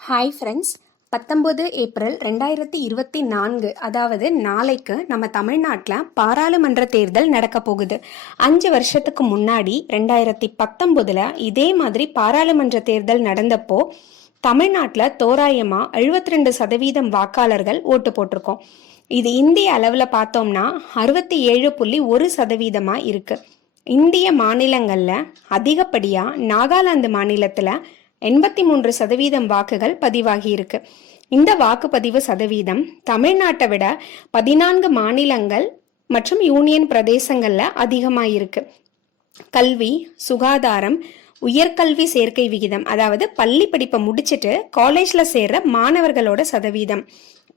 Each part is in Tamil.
ஹாய் ஃப்ரெண்ட்ஸ் பத்தொம்பது ஏப்ரல் ரெண்டாயிரத்தி இருபத்தி நான்கு அதாவது நாளைக்கு நம்ம தமிழ்நாட்டில் பாராளுமன்ற தேர்தல் நடக்க போகுது. அஞ்சு வருஷத்துக்கு முன்னாடி ரெண்டாயிரத்தி பத்தொம்போதில் இதே மாதிரி பாராளுமன்ற தேர்தல் நடந்தப்போ தமிழ்நாட்டில் தோராயமாக எழுபத்தி ரெண்டு சதவீதம் வாக்காளர்கள் ஓட்டு போட்டிருக்கோம். இது இந்திய அளவில் பார்த்தோம்னா அறுபத்தி ஏழு புள்ளி ஒரு சதவீதமாக இருக்குது இந்திய மாநிலங்களில் அதிகப்படியாக நாகாலாந்து மாநிலத்தில் எண்பத்தி மூன்று சதவீதம் வாக்குகள் பதிவாகி இருக்கு இந்த வாக்குப்பதிவு சதவீதம் தமிழ்நாட்டை விட பதினான்கு மாநிலங்கள் மற்றும் யூனியன் பிரதேசங்கள்ல அதிகமாக இருக்கு கல்வி சுகாதாரம் உயர்கல்வி சேர்க்கை விகிதம் அதாவது பள்ளி படிப்பை முடிச்சிட்டு காலேஜில் சேர்ற மாணவர்களோட சதவீதம்.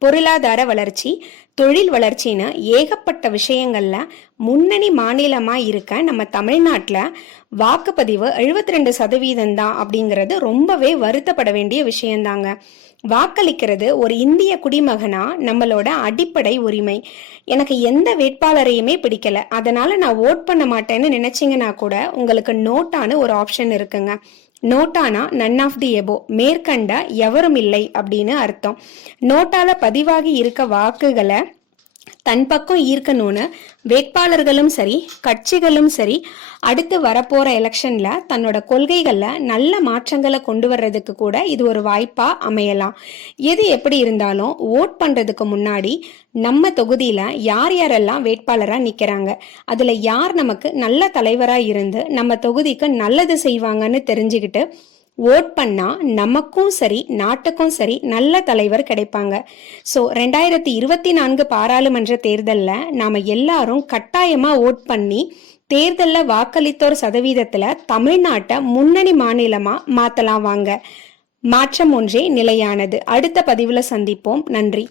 பொருளாதார வளர்ச்சி தொழில் வளர்ச்சின்னு ஏகப்பட்ட விஷயங்களில் முன்னணி மாநிலமாக இருக்க நம்ம தமிழ்நாட்டில் வாக்குப்பதிவு எழுபத்தி ரெண்டு சதவீதம் தான் அப்படிங்கிறது ரொம்பவே வருத்தப்பட வேண்டிய விஷயந்தாங்க. வாக்களிக்கிறது ஒரு இந்திய குடிமகனா நம்மளோட அடிப்படை உரிமை. எனக்கு எந்த வேட்பாளரையுமே பிடிக்கல. அதனால நான் ஓட் பண்ண மாட்டேன்னு நினைச்சிங்கன்னா கூட உங்களுக்கு நோட்டான ஒரு ஆப்ஷன் இருக்குங்க. நோட்டானா நன் ஆஃப் தி எபோ மேற்கண்ட எவரும் இல்லை அப்படின்னு அர்த்தம். நோட்டால பதிவாகி இருக்க வாக்குகளை தன் பக்கம் ஈர்க்கணும்னு வேட்பாளர்களும் சரி கட்சிகளும் சரி அடுத்து வரப்போற எலெக்ஷன்ல தன்னோட கொள்கைகளில் நல்ல மாற்றங்களை கொண்டு வர்றதுக்கு கூட இது ஒரு வாய்ப்பா அமையலாம். எது எப்படி இருந்தாலும் ஓட் பண்றதுக்கு முன்னாடி நம்ம தொகுதியில யார் யாரெல்லாம் வேட்பாளரா நிக்கிறாங்க அதுல யார் நமக்கு நல்ல தலைவரா இருந்து நம்ம தொகுதிக்கு நல்லது செய்வாங்கன்னு தெரிஞ்சுக்கிட்டு ஓட் பண்ணால் நமக்கும் சரி நாட்டுக்கும் சரி நல்ல தலைவர் கிடைப்பாங்க. ஸோ ரெண்டாயிரத்தி இருபத்தி நான்கு பாராளுமன்ற தேர்தலில் நாம் எல்லாரும் கட்டாயமாக ஓட் பண்ணி தேர்தலில் வாக்களித்தோர் சதவீதத்தில் தமிழ்நாட்டை முன்னணி மாநிலமாக மாற்றலாம் வாங்க. மாற்றம் ஒன்றே நிலையானது. அடுத்த பதிவில் சந்திப்போம். நன்றி.